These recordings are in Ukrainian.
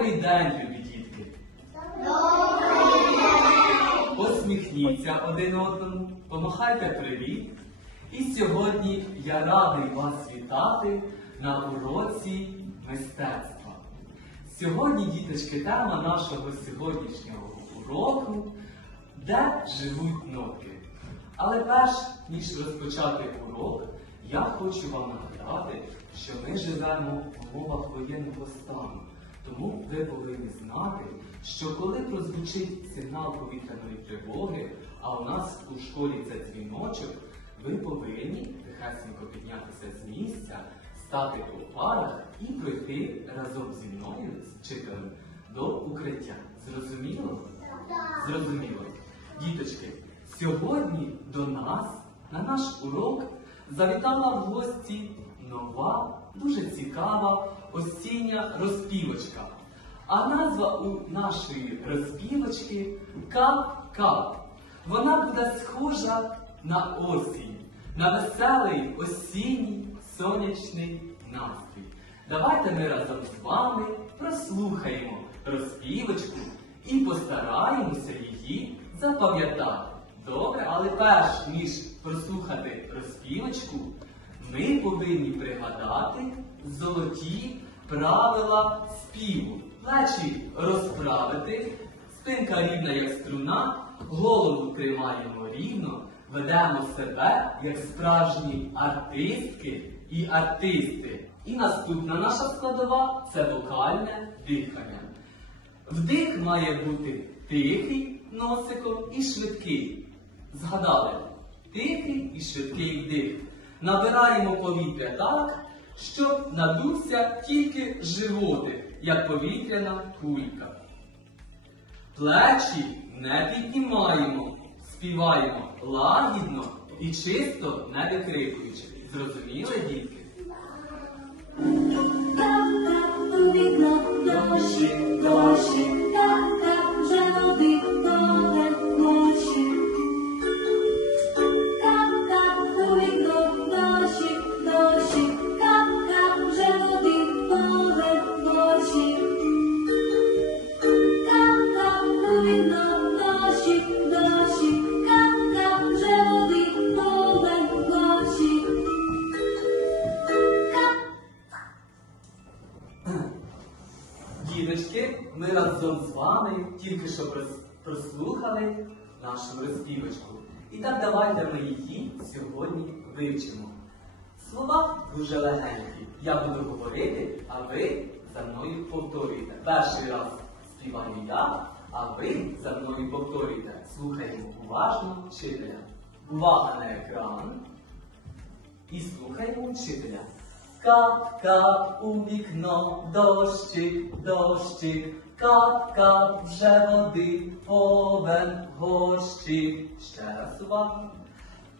Добрий день, любі дітки! Посміхніться один одному, помахайте привіт. І сьогодні я радий вас вітати на уроці мистецтва. Сьогодні, діточки, тема нашого сьогоднішнього уроку де живуть нотки. Але перш ніж розпочати урок, я хочу вам нагадати, що ми живемо в умовах воєнного стану. Тому ви повинні знати, що коли прозвучить сигнал повітряної тривоги, а у нас у школі це дзвіночок, ви повинні тихесенько піднятися з місця, стати у парах і пройти разом зі мною з вчителем до укриття. Зрозуміло? Зрозуміло. Діточки, сьогодні до нас на наш урок завітала в гості нова, дуже цікава осіння розпівочка. А назва у нашої розпівочки Кап-Кап. Вона буде схожа на осінь, на веселий осінній сонячний настрій. Давайте ми разом з вами прослухаємо розпівочку і постараємося її запам'ятати. Добре, але перш ніж прослухати розпівочку, ми повинні пригадати золоті правила співу. Плечі розправити, спинка рівна, як струна, голову тримаємо рівно, ведемо себе як справжні артистки і артисти. І наступна наша складова це вокальне дихання. Вдих має бути тихий носиком і швидкий. Згадали, тихий і швидкий вдих. Набираємо повітря так, щоб надувся тільки животик, як повітряна кулька. Плечі не піднімаємо, співаємо лагідно і чисто не викрикуючи. Зрозуміли, дітки? Кап-кап у Діточки, ми разом з вами тільки що прослухали нашу розпівочку. І так давайте ми її сьогодні вивчимо. Слова дуже легенькі. Я буду говорити, а ви за мною повторюєте. Перший раз співаю я, а ви за мною повторюєте. Слухаємо уважно вчителя. Увага на екран. І слухаємо вчителя. Кап-кап у вікно, дощик, дощик, кап-кап вже води, повен горщик. Ще раз увага.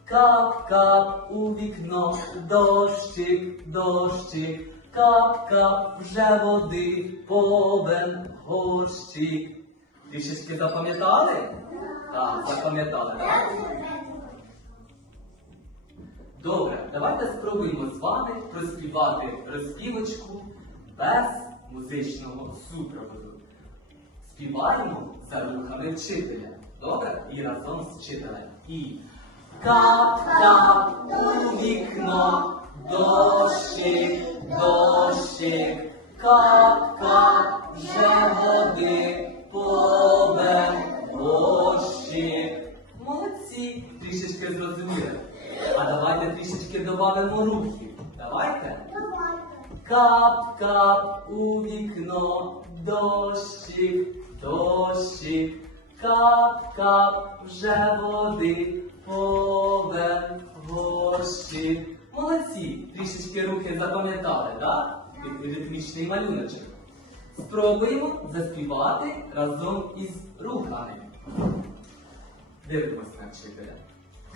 Кап-кап у вікно, дощик, дощик, кап-кап вже води, повен горщик. Трішечки запам'ятали? Добре, давайте спробуємо з вами проспівати розпівочку без музичного супроводу. Співаємо за рухами вчителя. Добре? І разом з вчителем. І кап-кап у вікно, дощик, дощик, кап-кап вже води, горщик. Молодці, трішечки зрозуміли. А давайте трішечки додамо рухів. Давайте. Кап-кап у вікно, дощик, дощик, кап-кап вже води, повен горщик. Молодці, трішечки рухи запам'ятали, так? Під ритмічний малюночок. Спробуємо заспівати разом із рухами. Дивимось на вчителя.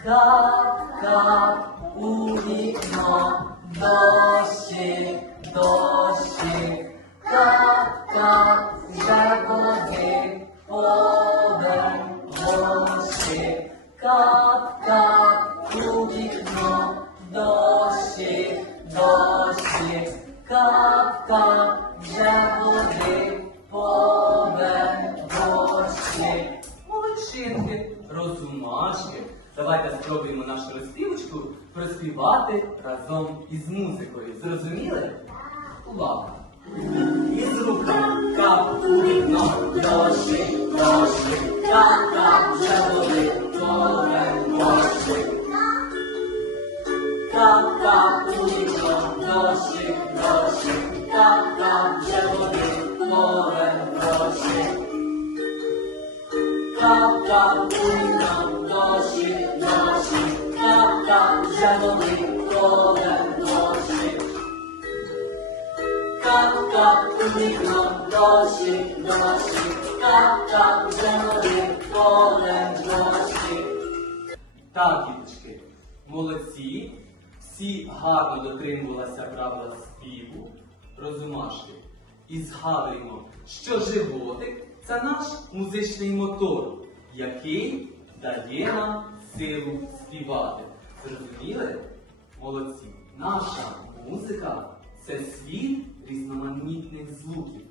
Капка у вікно, дощі, дощі, капка вже води, поле дощі, капка у вікно, дощі, дощі, капка вже води, поле дощі, молодчинки, розумашки спробуємо нашу розпівочку проспівати разом із музикою. Зрозуміли? Увага! Із рукав кап у вікно, дощі, дощі, кап, вже болить, повен дощі. Кап, кап у вікно, дощі, дощі, кап, вже болить, повен дощі. У вікно, дощі, дощі, кап, кап, вже болить, повен дощі. Кап, кап, у вікно. Так, діточки, молодці, всі гарно дотримувалися правила співу, розумашки. І згадуємо, що животик це наш музичний мотор, який дає нам силу співати. Зрозуміли? Молодці. Наша музика це світ різноманітних звуків.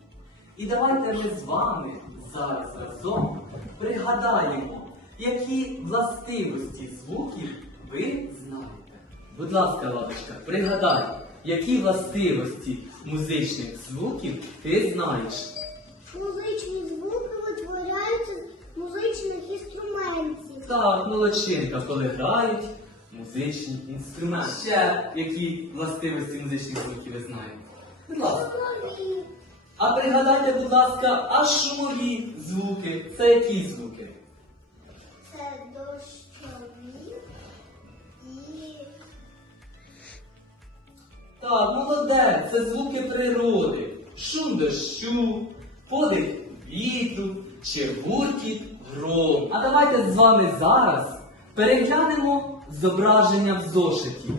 І давайте ми з вами зараз разом пригадаємо, які властивості звуків ви знаєте. Будь ласка, Ладочка, пригадай, які властивості музичних звуків ти знаєш. Музичні звуки витворяються з музичних інструментів. Так, молодчинка, коли грають музичні інструменти. Ще які властивості музичних звуків ви знаєте? Будь ласка. А пригадайте, будь ласка, а шумові звуки це які звуки? це дощові і Так, молодець, це звуки природи. Шум дощу, подих вітру, чи гром. А давайте з вами зараз переглянемо зображення в зошиті.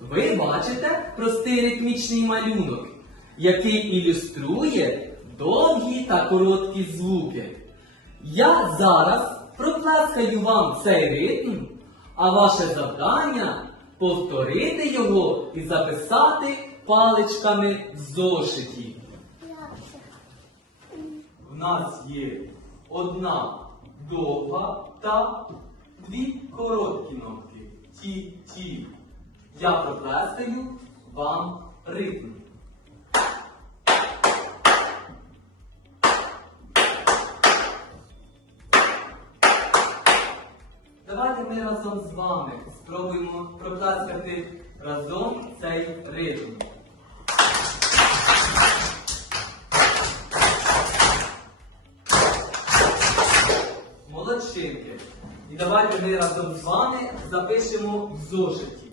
Ви бачите простий ритмічний малюнок, який ілюструє довгі та короткі звуки. Я зараз проплескаю вам цей ритм, а ваше завдання повторити його і записати паличками в зошиті. В нас є одна довга та дві короткі нотки. Ті-ті. Я проплескаю вам ритм. Давайте ми разом з вами спробуємо проплескати разом цей ритм. Давайте ми разом з вами запишемо в зошиті.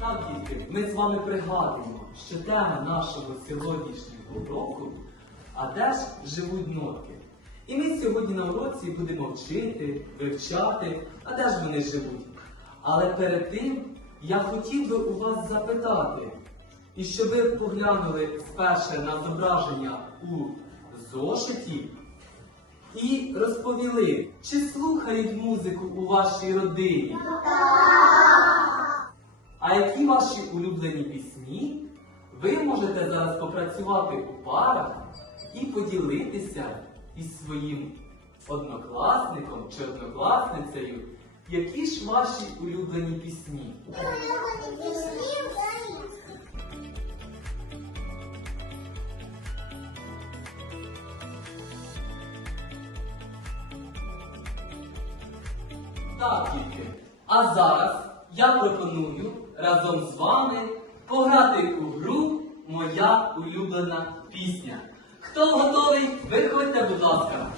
Так, дітки, ми з вами пригадуємо, що тема нашого сьогоднішнього уроку, а де ж живуть нотки. І ми сьогодні на уроці будемо вчити, вивчати, а де ж вони живуть. Але перед тим я хотів би у вас запитати, і щоб ви поглянули спершу на зображення у зошиті і розповіли, чи слухають музику у вашій родині. А які ваші улюблені пісні ви можете зараз попрацювати у парах і поділитися із своїм однокласником чи однокласницею, які ж ваші улюблені пісні? Улюблені пісні Так, тільки. А зараз я пропоную разом з вами пограти у гру Моя улюблена пісня. Хто готовий? Виходьте, будь ласка.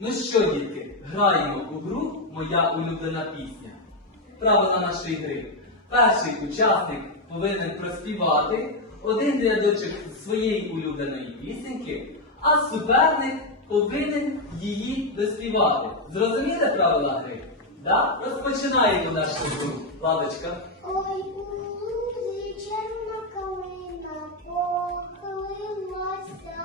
Ну що, дітки, граємо у гру Моя улюблена пісня. Правила нашої гри. Перший учасник повинен проспівати один рядочок своєї улюбленої пісеньки, а суперник повинен її доспівати. Зрозуміли правила гри? Да? Розпочинаємо нашу гру. Ладочка. Ой, червона калина похилилася.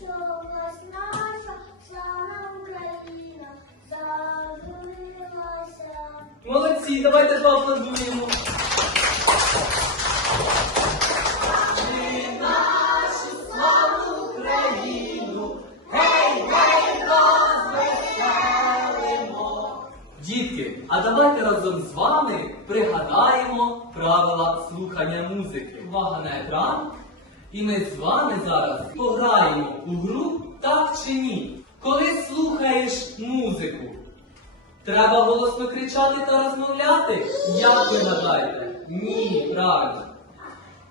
Чогось наша славна Україна загорілася. Молодці, давайте поаплодуємо. разом з вами пригадаємо правила слухання музики. Увага на екран. І ми з вами зараз пограємо у гру так чи ні. Коли слухаєш музику, треба голосно кричати та розмовляти. Як ви гадаєте? Ні, правильно.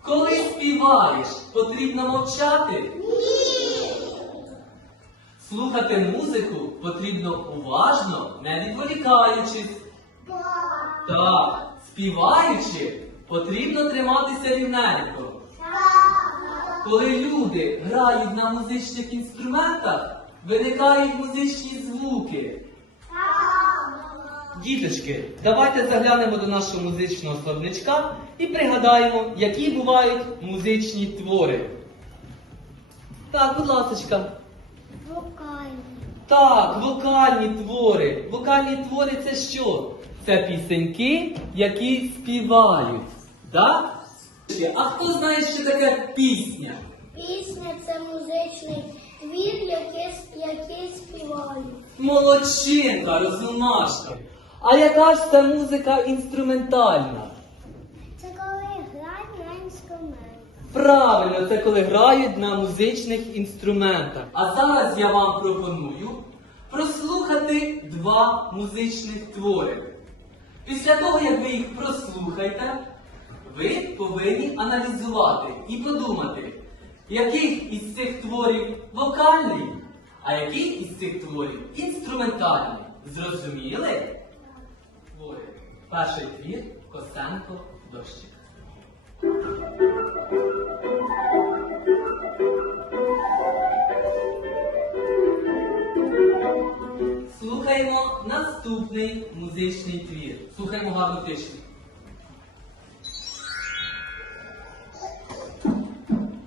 Коли співаєш, потрібно мовчати. Ні. Слухати музику потрібно уважно, не відволікаючись. Так, співаючи, потрібно триматися рівненько. Коли люди грають на музичних інструментах, виникають музичні звуки. Діточки, давайте заглянемо до нашого музичного словничка і пригадаємо, які бувають музичні твори. Так, будь ласка. Вокальні. Так, вокальні твори. Вокальні твори це що? Це пісеньки, які співають. Так? А хто знає, що таке пісня? Пісня це музичний твір, який, який співають. Молодчинка, розумашка. А яка ж це музика інструментальна? Це коли грають на інструмент. Правильно, це коли грають на музичних інструментах. А зараз я вам пропоную прослухати два музичних твори. Після того, як ви їх прослухаєте, ви повинні аналізувати і подумати, який із цих творів вокальний, а який із цих творів інструментальний. Зрозуміли? Твори. Перший твір Косенко дощик. Наступний музичний твір. Слухаємо гарну тишу.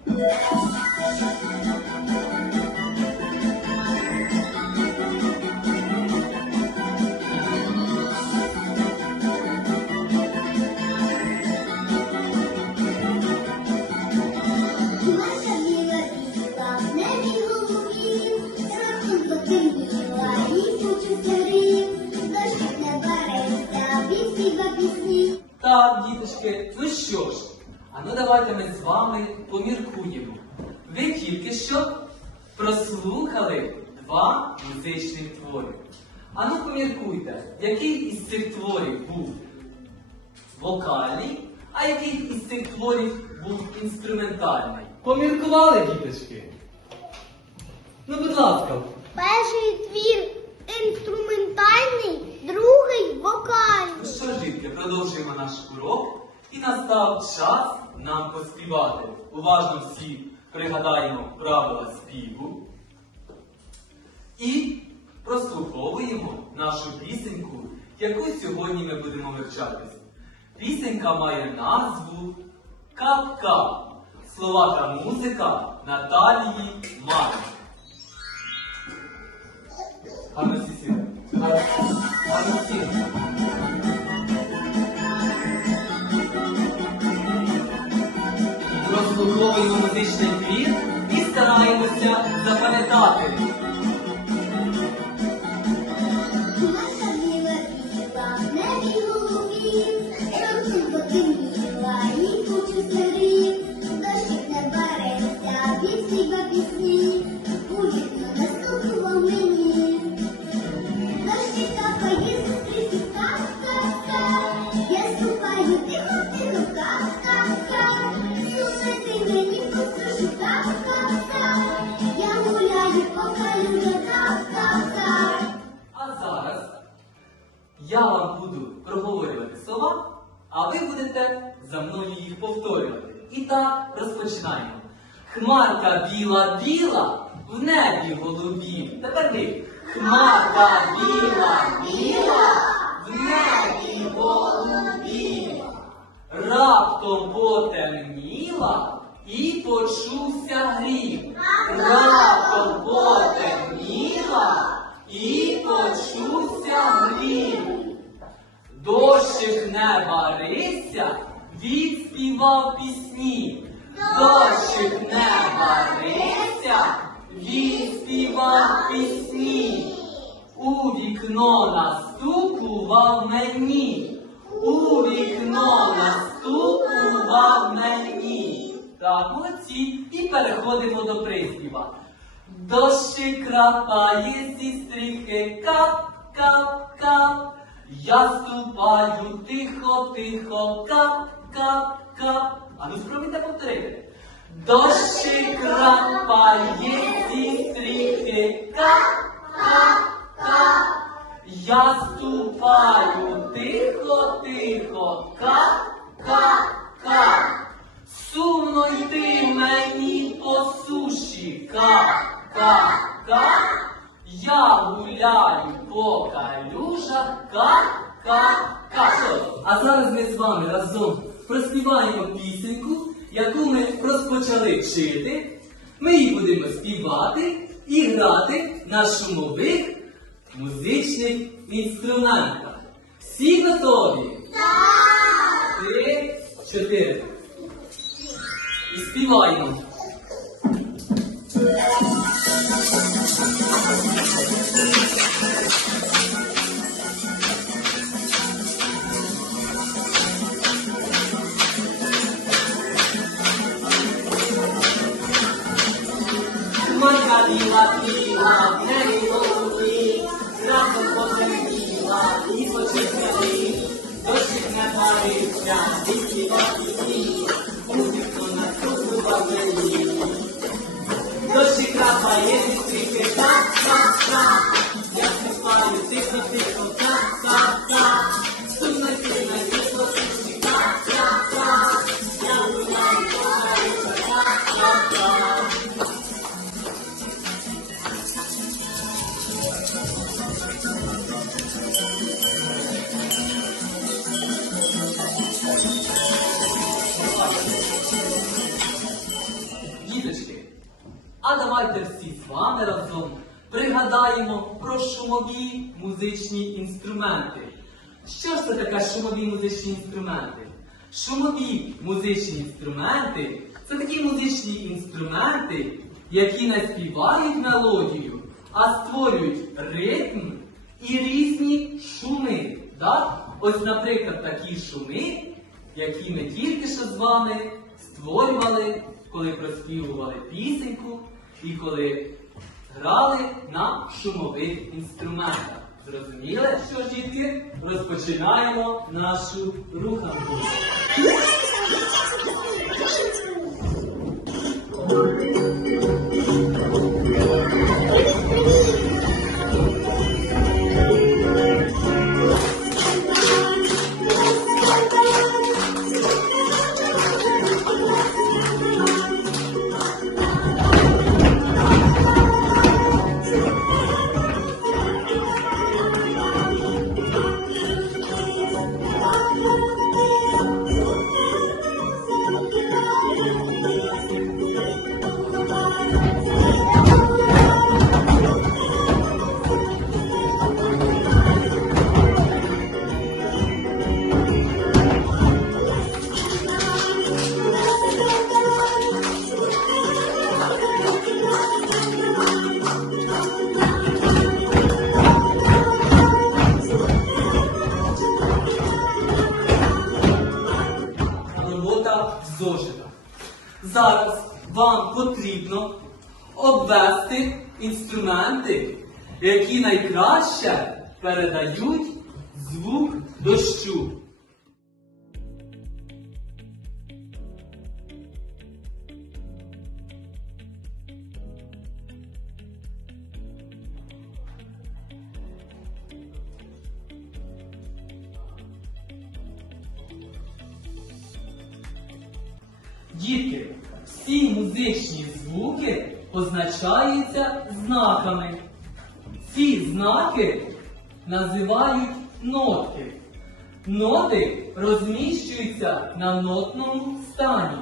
Наша пісні. Так, діточки, ну що ж, а ну давайте ми з вами поміркуємо. Ви тільки що прослухали два музичних твори. А ну поміркуйте, який із цих творів був вокальний, а який із цих творів був інструментальний. Поміркували, діточки? Ну, будь ласка, Перший твір інструментальний, другий Ну вокальний. що ж, дітки, продовжуємо наш урок і настав час нам поспівати. Уважно всі пригадаємо правила співу і прослуховуємо нашу пісеньку, яку сьогодні ми будемо вивчатись. Пісенька має назву Кап-Кап. Слова та музика Наталії Марк. Гарно всі Прослуховуємо музичний твір і стараємося запам'ятати. Хмарка біла-біла, в небі голубі. Тепер ти. Хмарка біла-біла, в небі голубі. Раптом потемніла і почувся грім. Раптом потемніла і почувся грім. Дощик не барися, відспівав пісні. Дощик не барися, відспівав пісні. У вікно настукував мені. У вікно настукував мені. Так, молодці. І переходимо до приспіва. Дощик крапає зі стріхи, кап, кап, кап. Я ступаю тихо, тихо, кап, кап, кап. А ну спробуйте повторити. Дощик крапає зі стріхи, кап. Я ступаю тихо, тихо, кап, кап, кап. Сумно йти мені по суші, кап. Я гуляю по калюжах. Що? А зараз ми з вами разом проспіваємо пісеньку, яку ми розпочали вчити. Ми її будемо співати і грати на шумових музичних інструментах. Всі готові? Так! Три, чотири. І співаємо. Моя біла біла, в неї голубі, разом посиділа і почекали, дощик Діточки, а давайте всі з вами разом пригадаємо про шумові музичні інструменти. Що ж це таке шумові музичні інструменти? Шумові музичні інструменти це такі музичні інструменти, які не співають мелодію, а створюють ритм і різні шуми. Так? Ось, наприклад, такі шуми, які ми тільки що з вами створювали, коли проспівували пісеньку і коли грали на шумових інструментах. Зрозуміли, що ж, дітки? Розпочинаємо нашу руханку. робота потрібно обвести інструменти, які найкраще передають звук дощу. Дітки, всі музичні звуки позначаються знаками. Ці знаки називають нотки. Ноти розміщуються на нотному стані.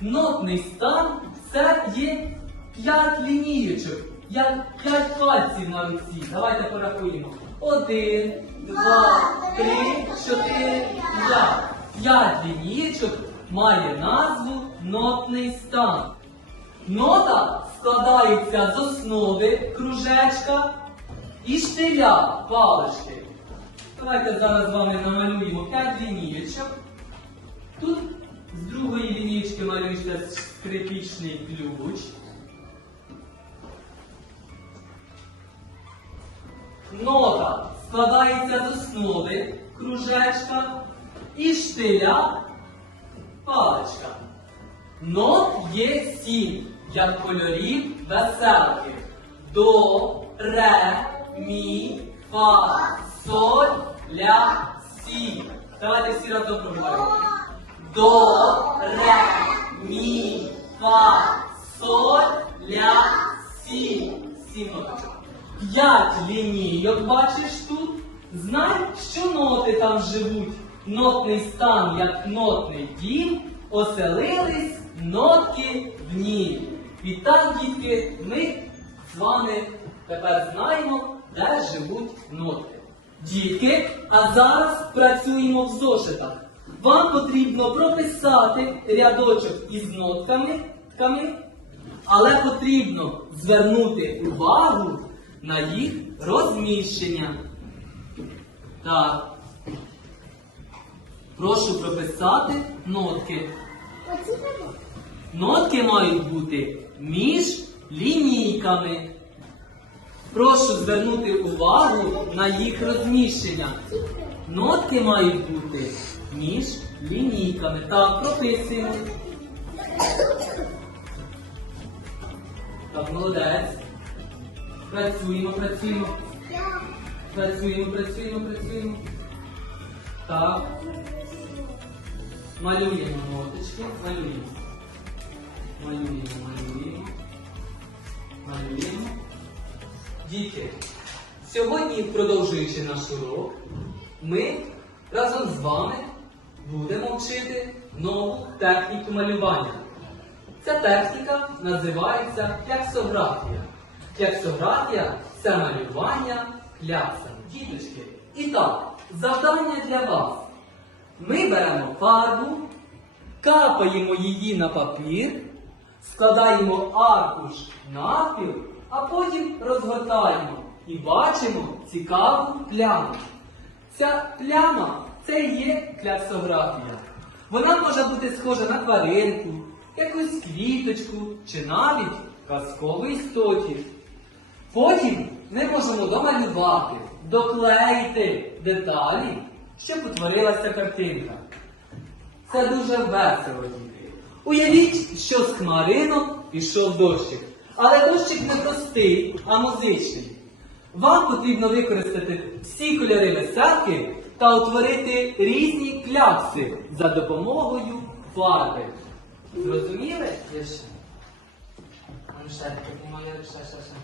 Нотний стан це є п'ять лінієчок, як п'ять пальців на руці. Давайте порахуємо. Один, два, три, чотири, п'ять. П'ять лінієчок має назву нотний стан. Нота складається з основи кружечка і штиля палички. Давайте зараз з вами намалюємо 5 лінієчок. Тут з другої лінієчки малюєте скрипічний ключ. Нота складається з основи кружечка і штиля паличка. Нот є сім, як кольорів веселки. До, ре, мі, фа, соль, ля, сі. Давайте всі разом проговоримо. До, ре, мі, фа, соль, ля, сі. Сім ноточок. П'ять лінійок бачиш тут. Знай, що ноти там живуть. Нотний стан, як нотний дім, оселились нотки в ній. Відтак, дітки, ми з вами тепер знаємо, де живуть нотки. Дітки, а зараз працюємо в зошитах. Вам потрібно прописати рядочок із нотками, але потрібно звернути увагу на їх розміщення. Так. Прошу прописати нотки. Нотки мають бути між лінійками. Прошу звернути увагу на їх розміщення. Нотки мають бути між лінійками. Так, прописуємо. Так, молодець. Працюємо, працюємо. Працюємо, працюємо, працюємо. Так. Малюємо ноточки, малюємо. Малюємо, малюємо. Малюємо. Діти, сьогодні, продовжуючи наш урок, ми разом з вами будемо вчити нову техніку малювання. Ця техніка називається кляксографія. Кляксографія це малювання кляксами. Діточки, і так, завдання для вас. Ми беремо фарбу, капаємо її на папір, складаємо аркуш навпіл, а потім розгортаємо і бачимо цікаву пляму. Ця пляма це є кляксографія. Вона може бути схожа на тваринку, якусь квіточку чи навіть казкову істоті. Потім ми можемо домалювати, доклеїти деталі, щоб утворилася картинка. Це дуже весело. Уявіть, що з хмаринок пішов дощик. Але дощик не простий, а музичний. Вам потрібно використати всі кольори веселки та утворити різні клякси за допомогою фарби. Зрозуміли? Ще. Ну ще ще, ще, ще.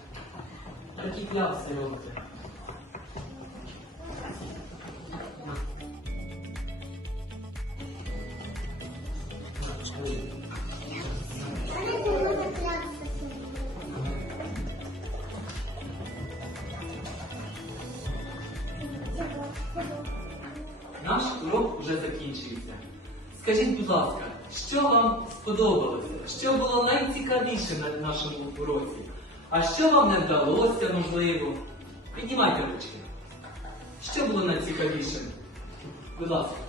Такі клякси робите. Наш урок вже закінчується. Скажіть, будь ласка, що вам сподобалося? Що було найцікавіше на нашому уроці? А що вам не вдалося, можливо? Піднімайте ручки. Що було найцікавіше? Будь ласка.